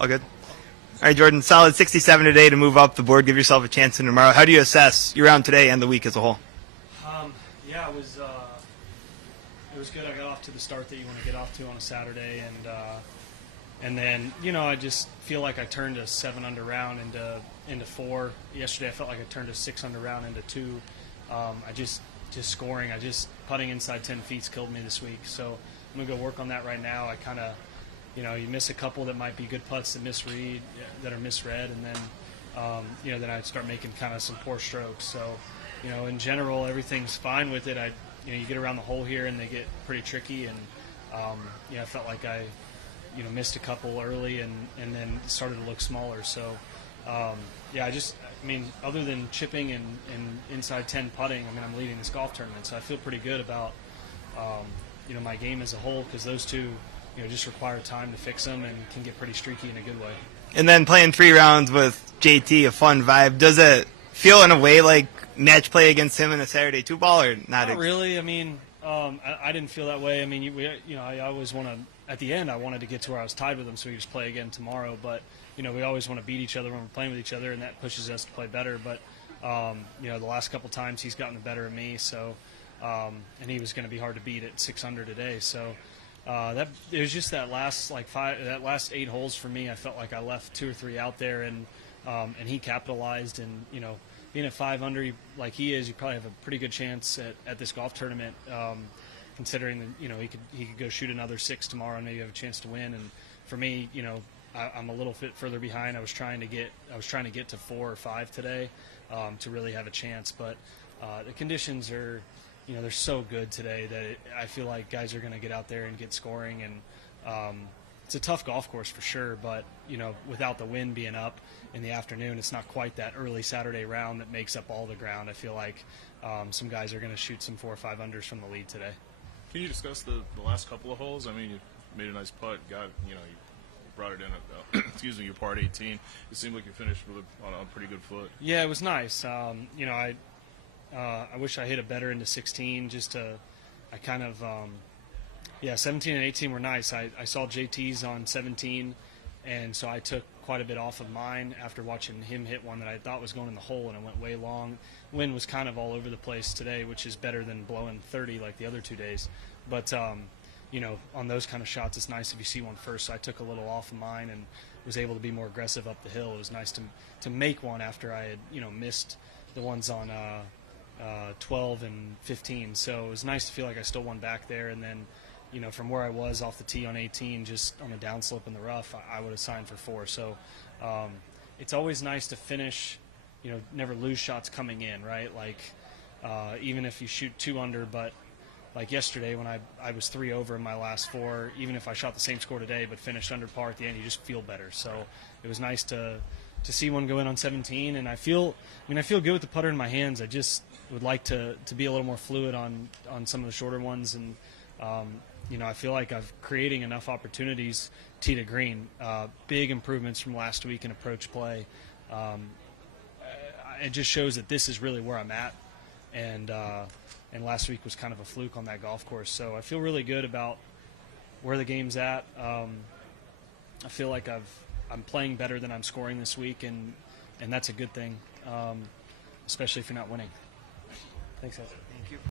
All good. All right, Jordan, solid 67 today to move up the board, give yourself a chance in tomorrow. How do you assess your round today and the week as a whole? Yeah, it was good. I got off to the start that you want to get off to on a Saturday, and then I just feel like I turned a 7 under round into 4. Yesterday I felt like I turned a 6 under round into 2. I just scoring. Putting inside 10 feet's killed me this week, so I'm gonna go work on that right now. I kind of, you miss a couple that might be good putts that are misread, and then then I start making kind of some poor strokes. So, in general, everything's fine with it. You get around the hole here and they get pretty tricky, and I felt like I missed a couple early and then started to look smaller. So other than chipping and inside 10 putting, I'm leading this golf tournament, so I feel pretty good about my game as a whole, because those two just require time to fix them and can get pretty streaky in a good way. And then playing 3 rounds with JT, a fun vibe. Does it feel in a way like match play against him in a Saturday 2 ball, or not? Not really. I didn't feel that way. I always want to. At the end, I wanted to get to where I was tied with him, so we just play again tomorrow. But we always want to beat each other when we're playing with each other, and that pushes us to play better. But the last couple times he's gotten the better of me, so and he was going to be hard to beat at 600 today. So it was just that last that last 8 holes for me. I felt like I left 2 or 3 out there, and he capitalized. And being at 5 under like he is, you probably have a pretty good chance at this golf tournament. Considering that he could go shoot another 6 tomorrow and maybe have a chance to win. And for me, I'm a little bit further behind. I was trying to get to 4 or 5 today to really have a chance. But the conditions are, they're so good today that I feel like guys are going to get out there and get scoring. And it's a tough golf course for sure. But without the wind being up in the afternoon, it's not quite that early Saturday round that makes up all the ground. I feel like some guys are going to shoot some 4 or 5 unders from the lead today. Can you discuss the last couple of holes? You made a nice putt, you brought it in at, your par 18. It seemed like you finished on a pretty good foot. Yeah, it was nice. I wish I hit it better into 16 17 and 18 were nice. I saw JT's on 17, and so I took quite a bit off of mine after watching him hit one that I thought was going in the hole, and it went way long. Wind was kind of all over the place today, which is better than blowing 30 like the other 2 days. But, on those kind of shots, it's nice if you see one first. So I took a little off of mine and was able to be more aggressive up the hill. It was nice to make one after I had, missed the ones on 12 and 15. So it was nice to feel like I still won back there. And then, from where I was off the tee on 18, just on the downslope in the rough, I would have signed for 4. So it's always nice to finish, never lose shots coming in, right? Even if you shoot 2 under, but like yesterday when I was 3 over in my last 4, even if I shot the same score today but finished under par at the end, you just feel better. So it was nice to see one go in on 17, and I feel good with the putter in my hands. I just would like to be a little more fluid on some of the shorter ones, and I feel like I'm creating enough opportunities tee to green. Big improvements from last week in approach play. It just shows that this is really where I'm at, and last week was kind of a fluke on that golf course. So I feel really good about where the game's at. I feel like I'm playing better than I'm scoring this week, and that's a good thing, especially if you're not winning. Thanks, guys.